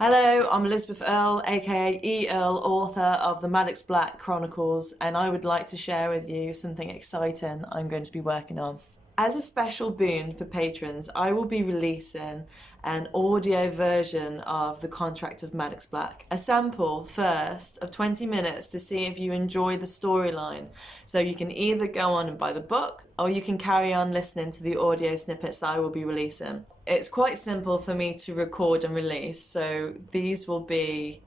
Hello, I'm Elizabeth Earle, aka E. Earle, author of the Maddox Black Chronicles, and I would like to share with you something exciting I'm going to be working on. As a special boon for patrons, I will be releasing an audio version of The Contract of Maddox Black. A sample first of 20 minutes to see if you enjoy the storyline. So you can either go on and buy the book, or you can carry on listening to the audio snippets that I will be releasing. It's quite simple for me to record and release, so these will be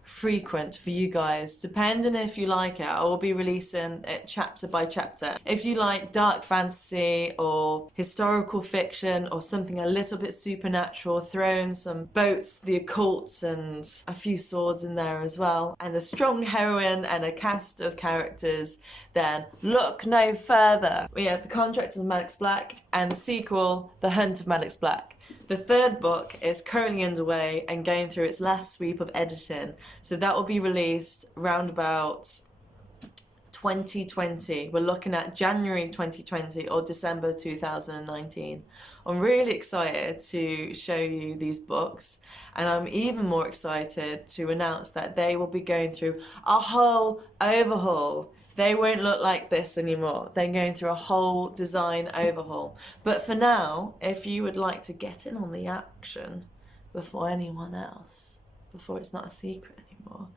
frequent for you guys, depending if you like it. I will be releasing it chapter by chapter. If you like dark fantasy or historical fiction or something a little bit supernatural, throw in some boats, the occult, and a few swords in there as well, and a strong heroine and a cast of characters, then look no further. We have The Contract of Maddox Black and the sequel, The Hunt of Maddox Black. The third book is currently underway and going through its last sweep of editing, so that will be released round about 2020. We're looking at January 2020 or December 2019. I'm really excited to show you these books, and I'm even more excited to announce that they will be going through a whole overhaul. They won't look like this anymore. They're going through a whole design overhaul. But for now, if you would like to get in on the action before anyone else, before it's not a secret anymore,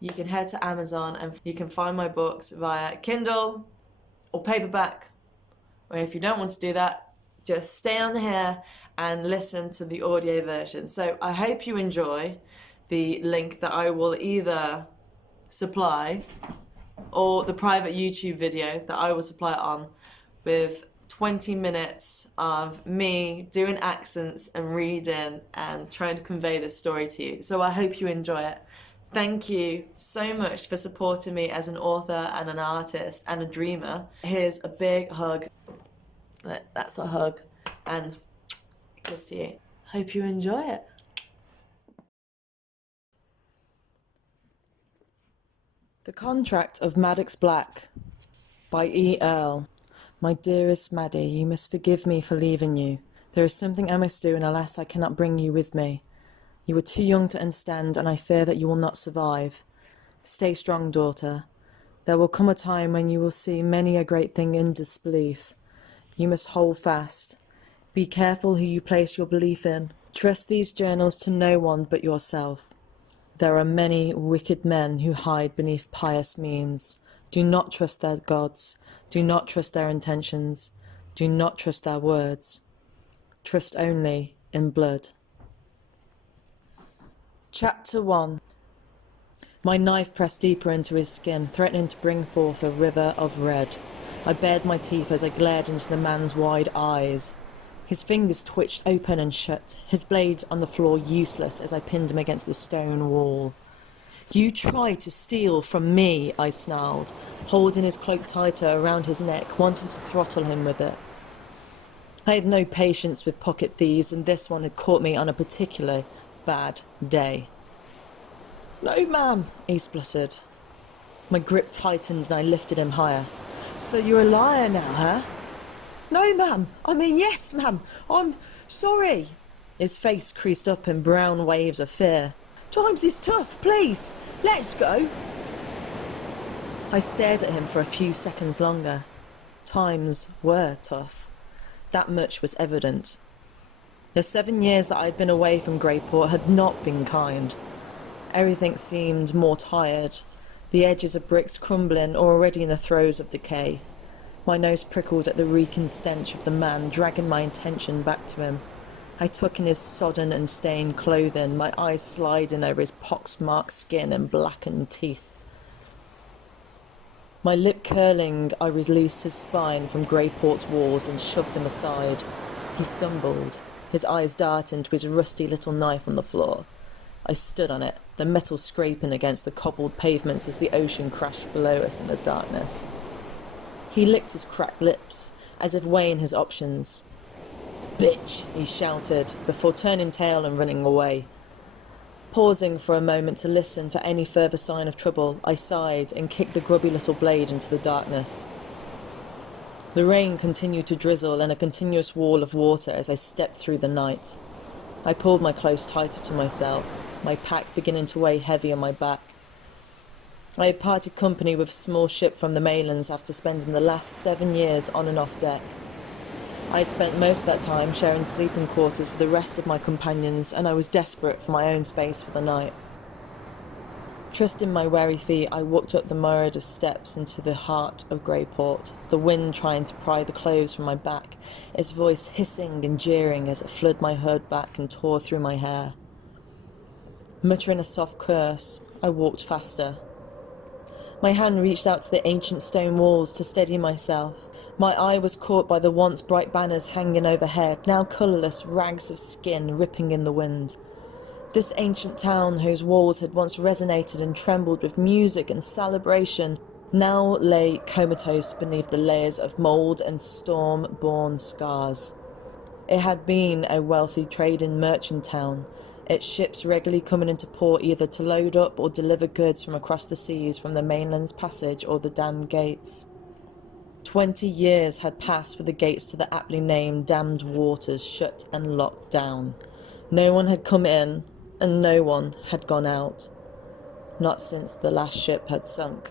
you can head to Amazon and you can find my books via Kindle or paperback. Or if you don't want to do that, just stay on here and listen to the audio version. So I hope you enjoy the link that I will either supply or the private YouTube video that I will supply it on, with 20 minutes of me doing accents and reading and trying to convey this story to you. So I hope you enjoy it. Thank you so much for supporting me as an author and an artist and a dreamer. Here's a big hug. That's a hug. And a kiss to you. Hope you enjoy it. The Contract of Maddox Black by E. Earle. My dearest Maddie, you must forgive me for leaving you. There is something I must do, and alas, I cannot bring you with me. You are too young to understand, and I fear that you will not survive. Stay strong, daughter. There will come a time when you will see many a great thing in disbelief. You must hold fast. Be careful who you place your belief in. Trust these journals to no one but yourself. There are many wicked men who hide beneath pious means. Do not trust their gods. Do not trust their intentions. Do not trust their words. Trust only in blood. Chapter 1. My knife pressed deeper into his skin, threatening to bring forth a river of red. I bared my teeth as I glared into the man's wide eyes. His fingers twitched open and shut, his blade on the floor useless as I pinned him against the stone wall. You tried to steal from me, I snarled, holding his cloak tighter around his neck, wanting to throttle him with it. I had no patience with pocket thieves, and this one had caught me on a particularly bad day. No, ma'am, he spluttered. My grip tightened and I lifted him higher. So you're a liar now, huh? No, ma'am. I mean, yes, ma'am. I'm sorry. His face creased up in brown waves of fear. Times is tough, please. Let's go. I stared at him for a few seconds longer. Times were tough. That much was evident. The 7 years that I'd been away from Greyport had not been kind. Everything seemed more tired, the edges of bricks crumbling or already in the throes of decay. My nose prickled at the reeking stench of the man, dragging my attention back to him. I took in his sodden and stained clothing, my eyes sliding over his pox-marked skin and blackened teeth. My lip curling, I released his spine from Greyport's walls and shoved him aside. He stumbled, his eyes darting to his rusty little knife on the floor. I stood on it, the metal scraping against the cobbled pavements as the ocean crashed below us in the darkness. He licked his cracked lips, as if weighing his options. Bitch, he shouted, before turning tail and running away. Pausing for a moment to listen for any further sign of trouble, I sighed and kicked the grubby little blade into the darkness. The rain continued to drizzle in a continuous wall of water as I stepped through the night. I pulled my clothes tighter to myself. my pack beginning to weigh heavy on my back. I had parted company with a small ship from the mainlands after spending the last 7 years on and off deck. I had spent most of that time sharing sleeping quarters with the rest of my companions, and I was desperate for my own space for the night. Trusting my wary feet, I walked up the Murder steps into the heart of Greyport, the wind trying to pry the clothes from my back, its voice hissing and jeering as it flooded my hood back and tore through my hair. Muttering a soft curse, I walked faster. My hand reached out to the ancient stone walls to steady myself. My eye was caught by the once bright banners hanging overhead, now colourless rags of skin ripping in the wind. This ancient town, whose walls had once resonated and trembled with music and celebration, now lay comatose beneath the layers of mould and storm-born scars. It had been a wealthy trading merchant town, its ships regularly coming into port either to load up or deliver goods from across the seas from the mainland's passage or the dammed gates. 20 years had passed with the gates to the aptly named damned waters shut and locked down. No one had come in, and no one had gone out. Not since the last ship had sunk.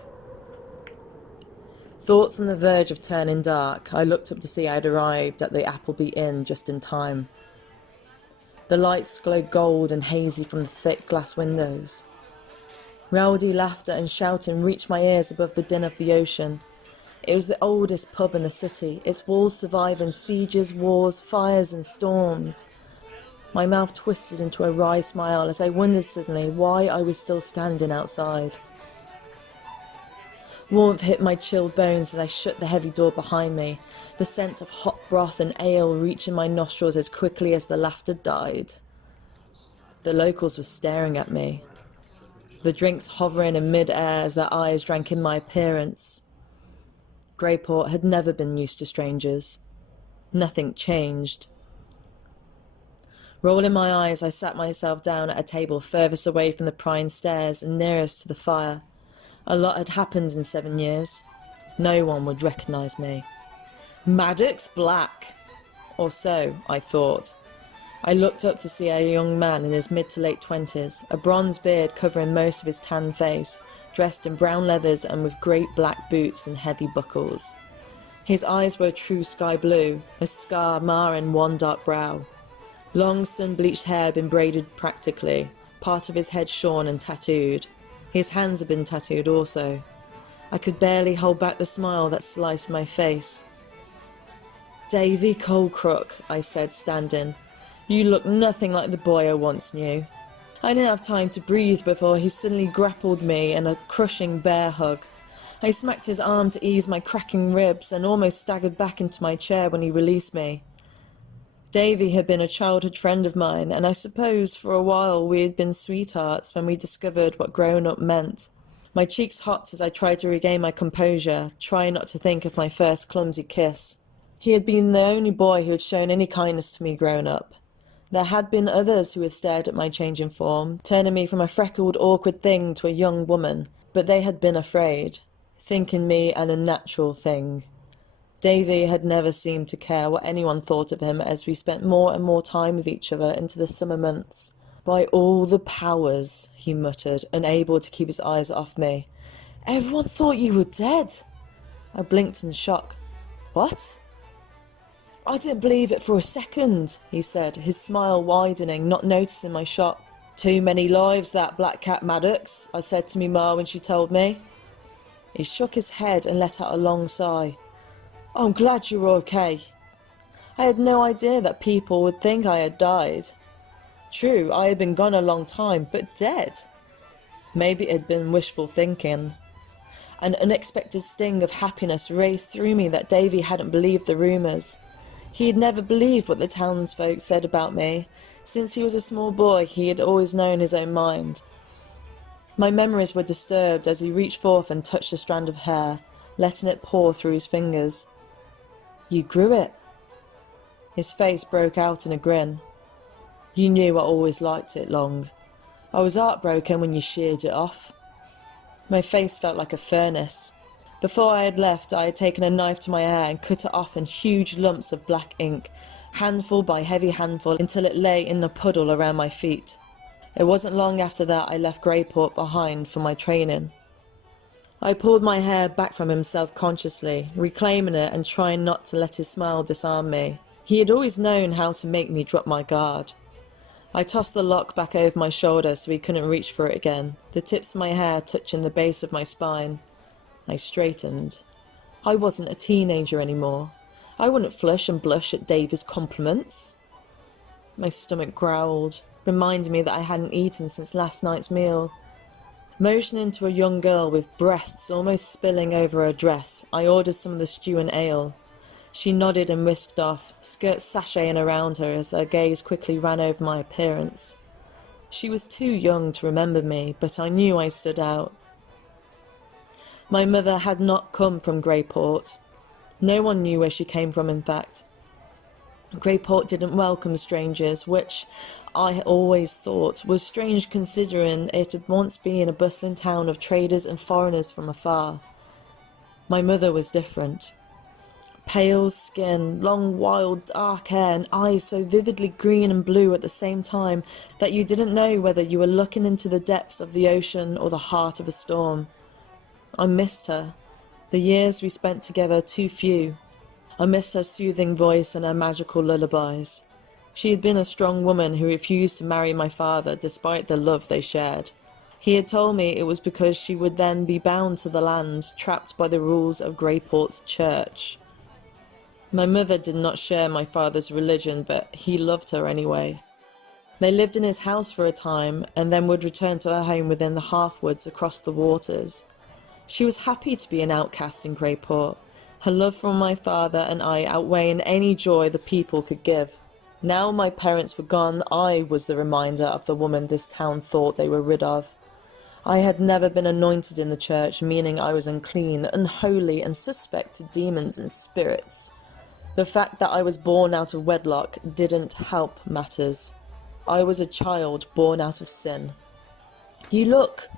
Thoughts on the verge of turning dark, I looked up to see I had arrived at the Appleby Inn just in time. The lights glowed gold and hazy from the thick glass windows. Rowdy laughter and shouting reached my ears above the din of the ocean. It was the oldest pub in the city, its walls surviving sieges, wars, fires and storms. My mouth twisted into a wry smile as I wondered suddenly why I was still standing outside. Warmth hit my chilled bones as I shut the heavy door behind me, the scent of hot broth and ale reaching my nostrils as quickly as the laughter died. The locals were staring at me, the drinks hovering in mid-air as their eyes drank in my appearance. Greyport had never been used to strangers. Nothing changed. Rolling my eyes, I sat myself down at a table furthest away from the prying stairs and nearest to the fire. A lot had happened in 7 years. No one would recognise me. Maddox Black! Or so, I thought. I looked up to see a young man in his mid to late 20s, a bronze beard covering most of his tanned face, dressed in brown leathers and with great black boots and heavy buckles. His eyes were true sky blue, a scar marring one dark brow. Long sun-bleached hair had been braided practically, part of his head shorn and tattooed. His hands had been tattooed also. I could barely hold back the smile that sliced my face. "Davy Colcrook," I said, standing. "You look nothing like the boy I once knew." I didn't have time to breathe before he suddenly grappled me in a crushing bear hug. I smacked his arm to ease my cracking ribs and almost staggered back into my chair when he released me. Davy had been a childhood friend of mine, and I suppose for a while we had been sweethearts when we discovered what growing up meant. My cheeks hopped as I tried to regain my composure, trying not to think of my first clumsy kiss. He had been the only boy who had shown any kindness to me growing up. There had been others who had stared at my changing form, turning me from a freckled, awkward thing to a young woman, but they had been afraid, thinking me an unnatural thing. Davy had never seemed to care what anyone thought of him as we spent more and more time with each other into the summer months. "By all the powers," he muttered, unable to keep his eyes off me. "Everyone thought you were dead." I blinked in shock. "What?" "I didn't believe it for a second," he said, his smile widening, not noticing my shock. "Too many lives, that black cat Maddox," I said to me ma when she told me. He shook his head and let out a long sigh. "I'm glad you're okay." I had no idea that people would think I had died. True, I had been gone a long time, but dead? Maybe it had been wishful thinking. An unexpected sting of happiness raced through me that Davy hadn't believed the rumours. He had never believed what the townsfolk said about me. Since he was a small boy, he had always known his own mind. My memories were disturbed as he reached forth and touched a strand of hair, letting it pour through his fingers. "You grew it." His face broke out in a grin. "You knew I always liked it long. I was heartbroken when you sheared it off." My face felt like a furnace. Before I had left, I had taken a knife to my hair and cut it off in huge lumps of black ink, handful by heavy handful, until it lay in a puddle around my feet. It wasn't long after that I left Greyport behind for my training. I pulled my hair back from him self-consciously, reclaiming it and trying not to let his smile disarm me. He had always known how to make me drop my guard. I tossed the lock back over my shoulder so he couldn't reach for it again, the tips of my hair touching the base of my spine. I straightened. I wasn't a teenager anymore. I wouldn't flush and blush at Davy's compliments. My stomach growled, reminding me that I hadn't eaten since last night's meal. Motioning to a young girl with breasts almost spilling over her dress, I ordered some of the stew and ale. She nodded and whisked off, skirts sashaying around her as her gaze quickly ran over my appearance. She was too young to remember me, but I knew I stood out. My mother had not come from Greyport. No one knew where she came from, in fact. Greyport didn't welcome strangers, which I always thought was strange considering it had once been a bustling town of traders and foreigners from afar. My mother was different. Pale skin, long wild dark hair and eyes so vividly green and blue at the same time that you didn't know whether you were looking into the depths of the ocean or the heart of a storm. I missed her. The years we spent together too few. I missed her soothing voice and her magical lullabies. She had been a strong woman who refused to marry my father despite the love they shared. He had told me it was because she would then be bound to the land, trapped by the rules of Greyport's church. My mother did not share my father's religion, but he loved her anyway. They lived in his house for a time, and then would return to her home within the half-woods across the waters. She was happy to be an outcast in Greyport, her love for my father and I outweighing any joy the people could give. Now my parents were gone, I was the reminder of the woman this town thought they were rid of. I had never been anointed in the church, meaning I was unclean, unholy, and suspect to demons and spirits. The fact that I was born out of wedlock didn't help matters. I was a child born out of sin. "You look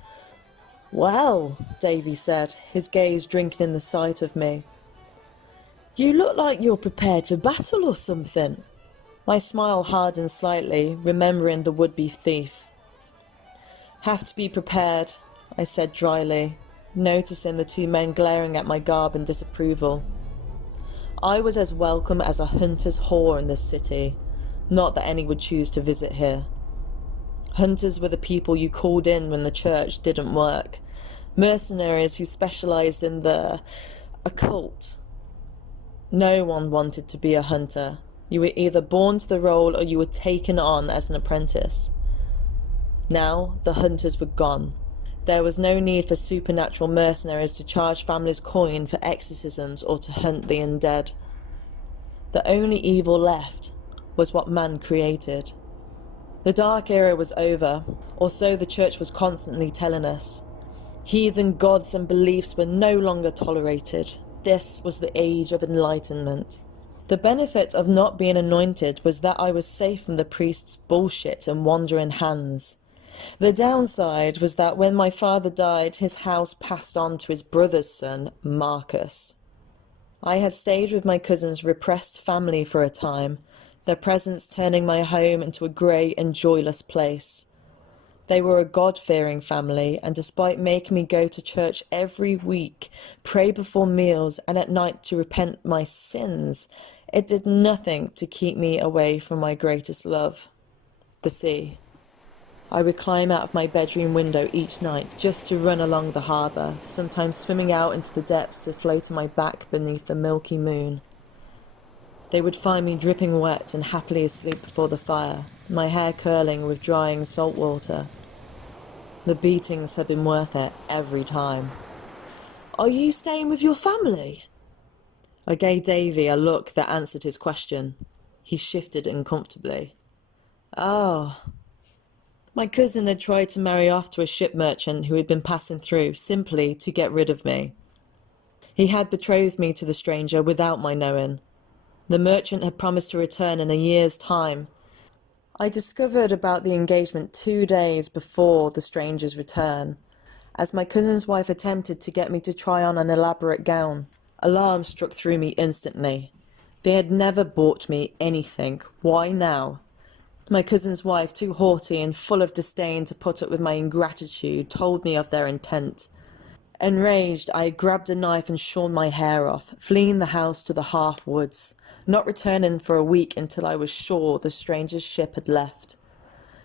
well," Davy said, his gaze drinking in the sight of me. "You look like you're prepared for battle or something." My smile hardened slightly, remembering the would-be thief. "Have to be prepared," I said dryly, noticing the two men glaring at my garb in disapproval. I was as welcome as a hunter's whore in this city, not that any would choose to visit here. Hunters were the people you called in when the church didn't work, mercenaries who specialized in the occult. No one wanted to be a hunter. You were either born to the role or you were taken on as an apprentice. Now the hunters were gone. There was no need for supernatural mercenaries to charge families coin for exorcisms or to hunt the undead. The only evil left was what man created. The dark era was over, or so the church was constantly telling us. Heathen gods and beliefs were no longer tolerated. This was the age of enlightenment. The benefit of not being anointed was that I was safe from the priest's bullshit and wandering hands. The downside was that when my father died, his house passed on to his brother's son, Marcus. I had stayed with my cousin's repressed family for a time, their presence turning my home into a grey and joyless place. They were a God-fearing family, and despite making me go to church every week, pray before meals, and at night to repent my sins, it did nothing to keep me away from my greatest love, the sea. I would climb out of my bedroom window each night just to run along the harbour, sometimes swimming out into the depths to float on my back beneath the milky moon. They would find me dripping wet and happily asleep before the fire, my hair curling with drying salt water. The beatings had been worth it every time. "Are you staying with your family?" I gave Davy a look that answered his question. He shifted uncomfortably. "Oh." My cousin had tried to marry off to a ship merchant who had been passing through, simply to get rid of me. He had betrothed me to the stranger without my knowing. The merchant had promised to return in a year's time. I discovered about the engagement 2 days before the stranger's return, as my cousin's wife attempted to get me to try on an elaborate gown. Alarm struck through me instantly. They had never bought me anything. Why now? My cousin's wife, too haughty and full of disdain to put up with my ingratitude, told me of their intent. Enraged, I grabbed a knife and shorn my hair off, fleeing the house to the half-woods, not returning for a week until I was sure the stranger's ship had left.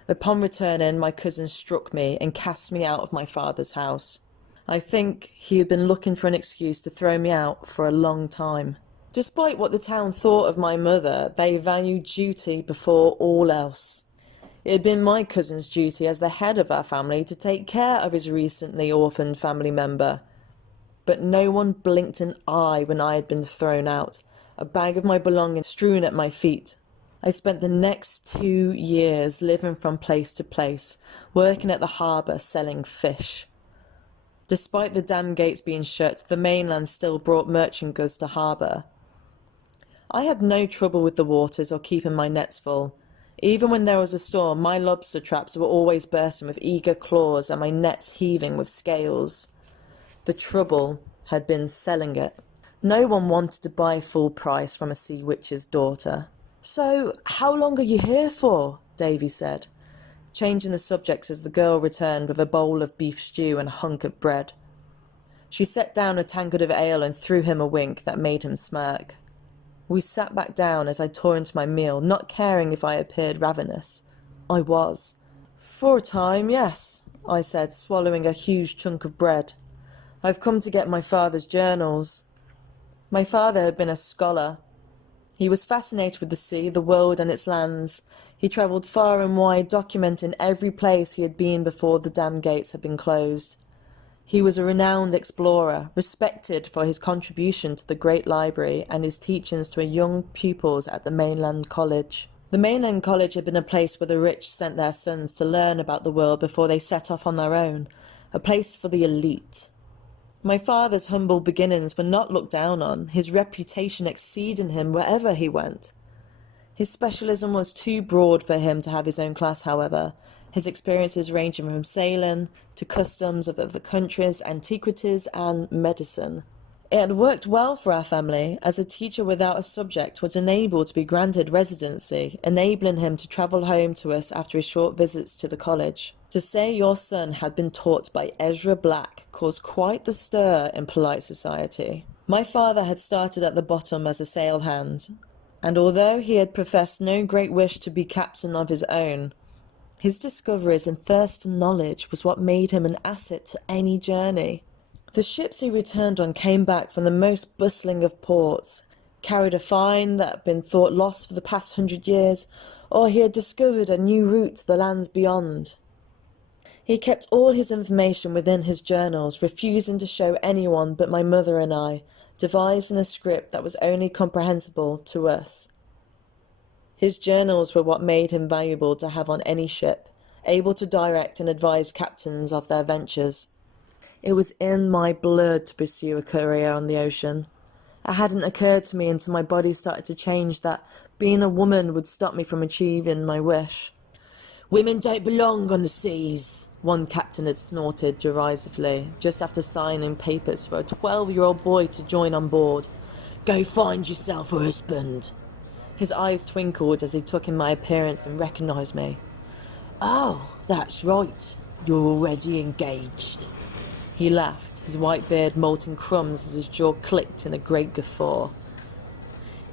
Upon returning, my cousin struck me and cast me out of my father's house. I think he had been looking for an excuse to throw me out for a long time. Despite what the town thought of my mother, they valued duty before all else. It had been my cousin's duty as the head of our family to take care of his recently orphaned family member. But no one blinked an eye when I had been thrown out, a bag of my belongings strewn at my feet. I spent the next 2 years living from place to place, working at the harbour selling fish. Despite the dam gates being shut, the mainland still brought merchant goods to harbour. I had no trouble with the waters or keeping my nets full. Even when there was a storm, my lobster traps were always bursting with eager claws and my nets heaving with scales. The trouble had been selling it. No one wanted to buy full price from a sea witch's daughter. "So, how long are you here for?" Davy said, changing the subject as the girl returned with a bowl of beef stew and a hunk of bread. She set down a tankard of ale and threw him a wink that made him smirk. We sat back down as I tore into my meal, not caring if I appeared ravenous. I was. "For a time, yes," I said, swallowing a huge chunk of bread. "I've come to get my father's journals." My father had been a scholar. He was fascinated with the sea, the world and its lands. He travelled far and wide, documenting every place he had been before the dam gates had been closed. He was a renowned explorer, respected for his contribution to the Great Library and his teachings to young pupils at the mainland college. The mainland college had been a place where the rich sent their sons to learn about the world before they set off on their own, a place for the elite. My father's humble beginnings were not looked down on, his reputation exceeding him wherever he went. His specialism was too broad for him to have his own class, however, his experiences ranging from sailing to customs of other countries, antiquities and medicine. It had worked well for our family, as a teacher without a subject was unable to be granted residency, enabling him to travel home to us after his short visits to the college. To say your son had been taught by Ezra Black caused quite the stir in polite society. My father had started at the bottom as a sail hand, and although he had professed no great wish to be captain of his own, his discoveries and thirst for knowledge was what made him an asset to any journey. The ships he returned on came back from the most bustling of ports, carried a find that had been thought lost for the past 100 years, or he had discovered a new route to the lands beyond. He kept all his information within his journals, refusing to show anyone but my mother and I, devised in a script that was only comprehensible to us. His journals were what made him valuable to have on any ship, able to direct and advise captains of their ventures. It was in my blood to pursue a career on the ocean. It hadn't occurred to me until my body started to change that being a woman would stop me from achieving my wish. "Women don't belong on the seas," one captain had snorted derisively, just after signing papers for a 12-year-old boy to join on board. "Go find yourself a husband." His eyes twinkled as he took in my appearance and recognised me. "Oh, that's right. You're already engaged." He laughed, his white beard molting crumbs as his jaw clicked in a great guffaw.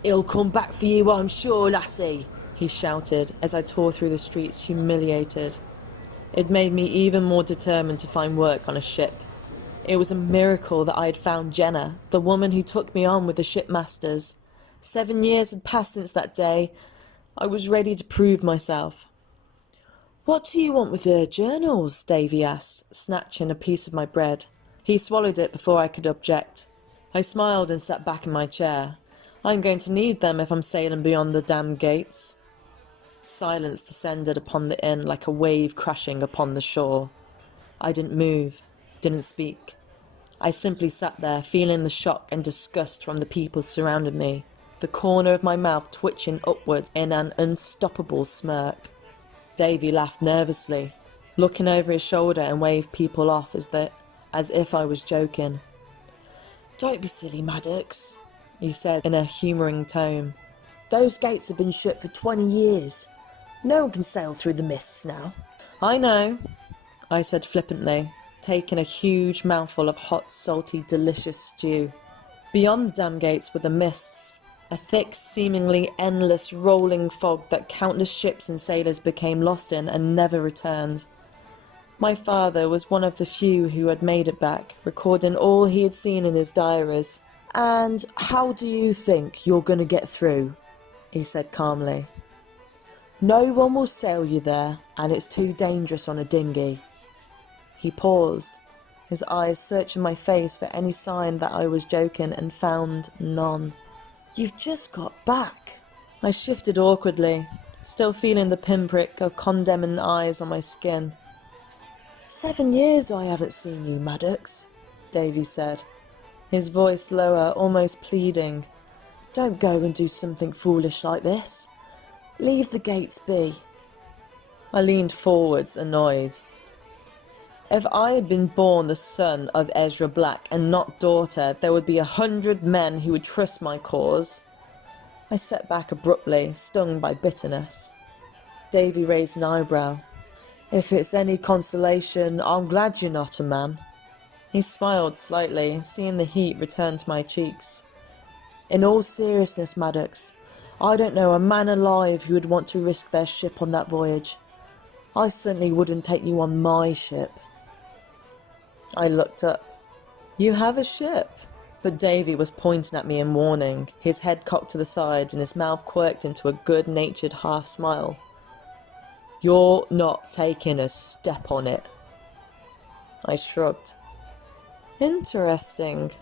"He'll come back for you, I'm sure, lassie," he shouted as I tore through the streets humiliated. It made me even more determined to find work on a ship. It was a miracle that I had found Jenna, the woman who took me on with the shipmasters. 7 years had passed since that day. I was ready to prove myself. "What do you want with her journals?" Davy asked, snatching a piece of my bread. He swallowed it before I could object. I smiled and sat back in my chair. "I'm going to need them if I'm sailing beyond the damn gates." Silence descended upon the inn like a wave crashing upon the shore. I didn't move, didn't speak. I simply sat there, feeling the shock and disgust from the people surrounding me, the corner of my mouth twitching upwards in an unstoppable smirk. Davy laughed nervously, looking over his shoulder and waved people off as if I was joking. "Don't be silly, Maddox," he said in a humouring tone. "Those gates have been shut for 20 years. No one can sail through the mists now. I know, I said flippantly, taking a huge mouthful of hot, salty, delicious stew. Beyond the dam gates were the mists, a thick, seemingly endless, rolling fog that countless ships and sailors became lost in and never returned. My father was one of the few who had made it back, recording all he had seen in his diaries. "And how do you think you're going to get through?" he said calmly. "No one will sail you there, and it's too dangerous on a dinghy." He paused, his eyes searching my face for any sign that I was joking, and found none. "You've just got back." I shifted awkwardly, still feeling the pinprick of condemning eyes on my skin. 7 years I haven't seen you, Maddox," Davy said, his voice lower, almost pleading. "Don't go and do something foolish like this. Leave the gates be." I leaned forwards, annoyed. If I had been born the son of Ezra Black and not daughter, there would be 100 men who would trust my cause. I sat back abruptly, stung by bitterness. Davy raised an eyebrow. "If it's any consolation, I'm glad you're not a man." He smiled slightly, seeing the heat return to my cheeks. "In all seriousness, Maddox, I don't know a man alive who would want to risk their ship on that voyage. I certainly wouldn't take you on my ship." I looked up. "You have a ship?" But Davy was pointing at me in warning, his head cocked to the side and his mouth quirked into a good-natured half-smile. "You're not taking a step on it." I shrugged. "Interesting,"